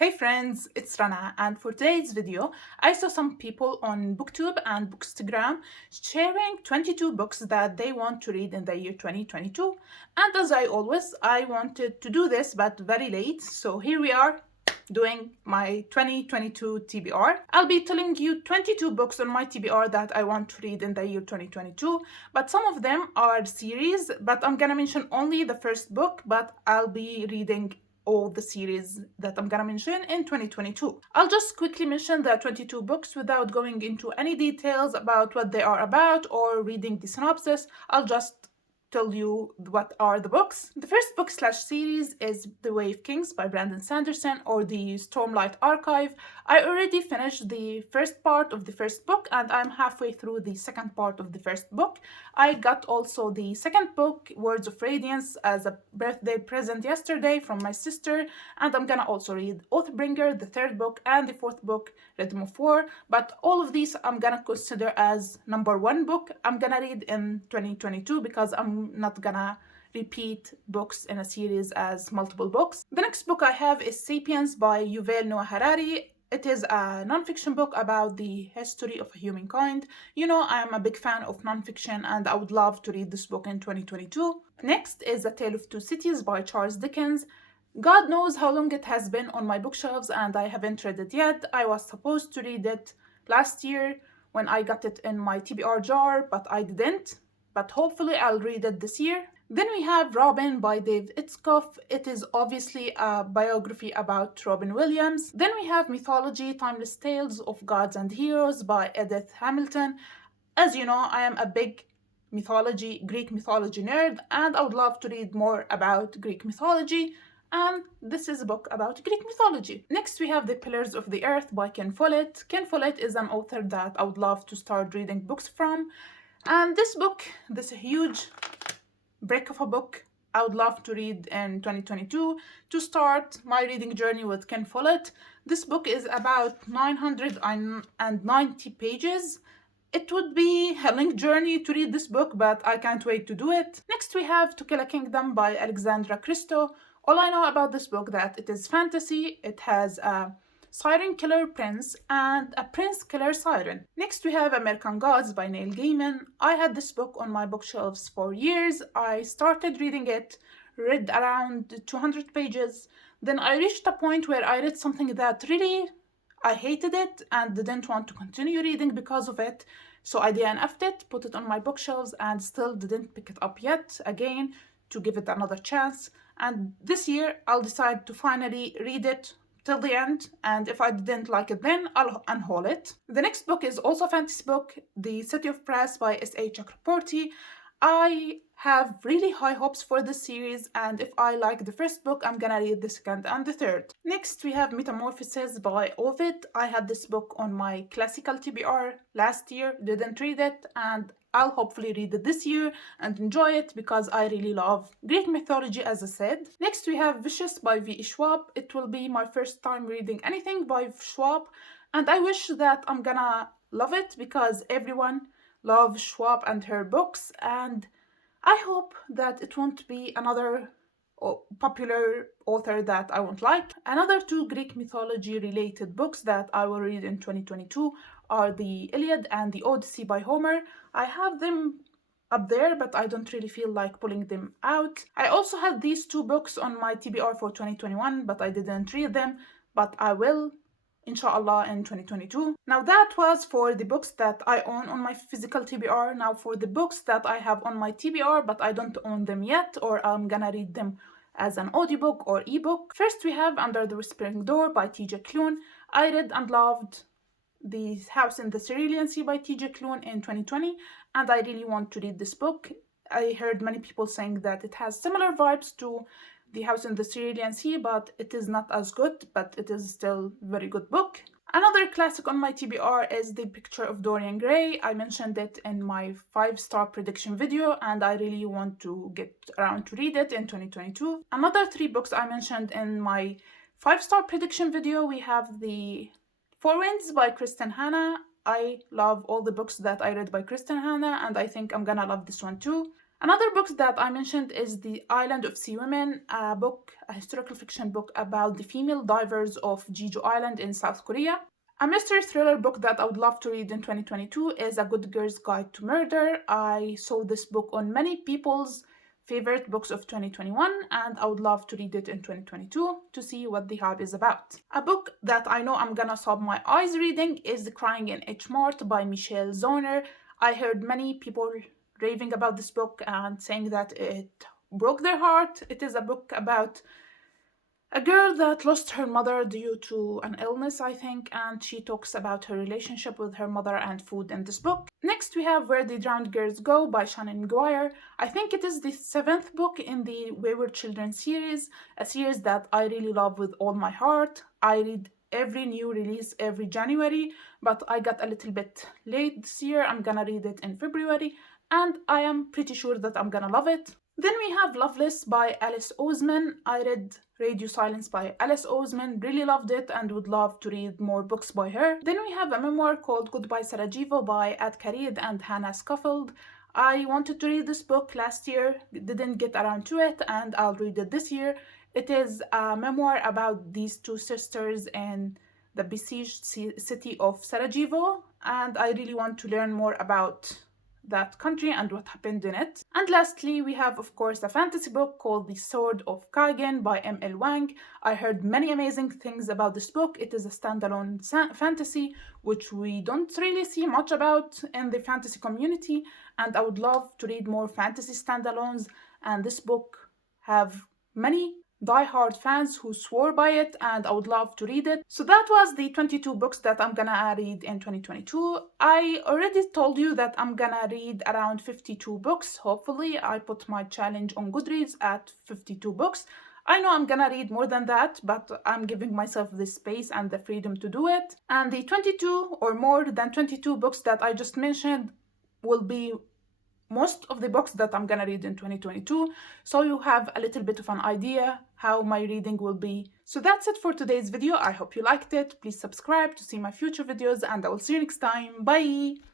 Hey friends, it's Rana, and for today's video, I saw some people on booktube and bookstagram sharing 22 books that they want to read in the year 2022. And as I wanted to do this but very late, so here we are doing my 2022 TBR. I'll be telling you 22 books on my TBR that I want to read in the year 2022, but some of them are series, but I'm gonna mention only the first book, but I'll be reading all the series that I'm gonna mention in 2022. I'll just quickly mention the 22 books without going into any details about what they are about or reading the synopsis. I'll just tell you what are the books. The first book slash series is The Way of Kings by Brandon Sanderson, or the Stormlight Archive. I already finished the first part of the first book and I'm halfway through the second part of the first book. I got also the second book, Words of Radiance, as a birthday present yesterday from my sister, and I'm gonna also read Oathbringer, the third book, and the fourth book, Rhythm of War, but all of these I'm gonna consider as number one book I'm gonna read in 2022 because I'm not gonna repeat books in a series as multiple books. The next book I have is Sapiens by Yuval Noah Harari. It is a nonfiction book about the history of humankind. You know, I am a big fan of nonfiction and I would love to read this book in 2022. Next is A Tale of Two Cities by Charles Dickens. God knows how long it has been on my bookshelves and I haven't read it yet. I was supposed to read it last year when I got it in my TBR jar, but I didn't. But hopefully I'll read it this year. Then we have Robin by Dave Itzkoff. It is obviously a biography about Robin Williams. Then we have Mythology, Timeless Tales of Gods and Heroes by Edith Hamilton. As you know, I am a big Greek mythology nerd, and I would love to read more about Greek mythology. And this is a book about Greek mythology. Next, we have The Pillars of the Earth by Ken Follett. Ken Follett is an author that I would love to start reading books from. And this book, this huge brick of a book, I would love to read in 2022 to start my reading journey with Ken Follett. This book is about 990 pages. It would be a length journey to read this book, but I can't wait to do it. Next we have To Kill a Kingdom by Alexandra Christo. All I know about this book that it is fantasy, it has a siren killer prince and a prince killer siren. Next we have American Gods by Neil Gaiman. I had this book on my bookshelves for years. I started reading it, read around 200 pages. Then I reached a point where I read something that really I hated it and didn't want to continue reading because of it. So I DNF'd it, put it on my bookshelves, and still didn't pick it up yet again to give it another chance. And this year I'll decide to finally read it till the end, and if I didn't like it then, I'll unhaul it. The next book is also a fantasy book, The City of Brass by S.A. Chakraborty. I have really high hopes for this series, and if I like the first book, I'm gonna read the second and the third. Next, we have Metamorphosis by Ovid. I had this book on my classical TBR last year, didn't read it, and I'll hopefully read it this year and enjoy it because I really love Greek mythology, as I said. Next, we have Vicious by V.E. Schwab. It will be my first time reading anything by Schwab, and I wish that I'm gonna love it because everyone loves Schwab and her books, and I hope that it won't be another popular author that I won't like. Another two Greek mythology related books that I will read in 2022 are the Iliad and the Odyssey by Homer. I have them up there, but I don't really feel like pulling them out. I also had these two books on my TBR for 2021, but I didn't read them, but I will, inshallah, in 2022. Now that was for the books that I own on my physical TBR. Now for the books that I have on my TBR but I don't own them yet, or I'm gonna read them as an audiobook or ebook. First we have Under the Whispering Door by T.J. Klune. I read and loved The House in the Cerulean Sea by T.J. Klune in 2020, and I really want to read this book. I heard many people saying that it has similar vibes to The House in the Cerulean Sea, but it is not as good, but it is still a very good book. Another classic on my TBR is The Picture of Dorian Gray. I mentioned it in my 5-star prediction video, and I really want to get around to read it in 2022. Another 3 books I mentioned in my 5-star prediction video, we have The Four Winds by Kristen Hanna. I love all the books that I read by Kristen Hanna, and I think I'm gonna love this one too. Another book that I mentioned is The Island of Sea Women, a historical fiction book about the female divers of Jeju Island in South Korea. A mystery thriller book that I would love to read in 2022 is A Good Girl's Guide to Murder. I saw this book on many people's favorite books of 2021, and I would love to read it in 2022 to see what the hype is about. A book that I know I'm gonna sob my eyes reading is Crying in H Mart by Michelle Zoner. I heard many people raving about this book and saying that it broke their heart. It is a book about a girl that lost her mother due to an illness, I think, and she talks about her relationship with her mother and food in this book. Next, we have Where the Drowned Girls Go by Shannon Guire. I think it is the 7th book in the Wayward Children series, a series that I really love with all my heart. I read every new release every January, but I got a little bit late this year. I'm gonna read it in February, and I am pretty sure that I'm gonna love it. Then we have Loveless by Alice Oseman. I read Radio Silence by Alice Oseman, really loved it and would love to read more books by her. Then we have a memoir called Goodbye Sarajevo by Ad Karid and Hannah Scofield. I wanted to read this book last year, didn't get around to it, and I'll read it this year. It is a memoir about these two sisters in the besieged city of Sarajevo, and I really want to learn more about that country and what happened in it. And lastly, we have, of course, a fantasy book called The Sword of Kaigen by M.L. Wang. I heard many amazing things about this book. It is a standalone fantasy, which we don't really see much about in the fantasy community, and I would love to read more fantasy standalones, and this book have many die-hard fans who swore by it, and I would love to read it. So that was the 22 books that I'm gonna read in 2022. I already told you that I'm gonna read around 52 books. Hopefully, I put my challenge on Goodreads at 52 books. I know I'm gonna read more than that, but I'm giving myself the space and the freedom to do it. And the 22 or more than 22 books that I just mentioned will be most of the books that I'm gonna read in 2022, so you have a little bit of an idea how my reading will be. So that's it for today's video. I hope you liked it. Please subscribe to see my future videos, and I will see you next time. Bye!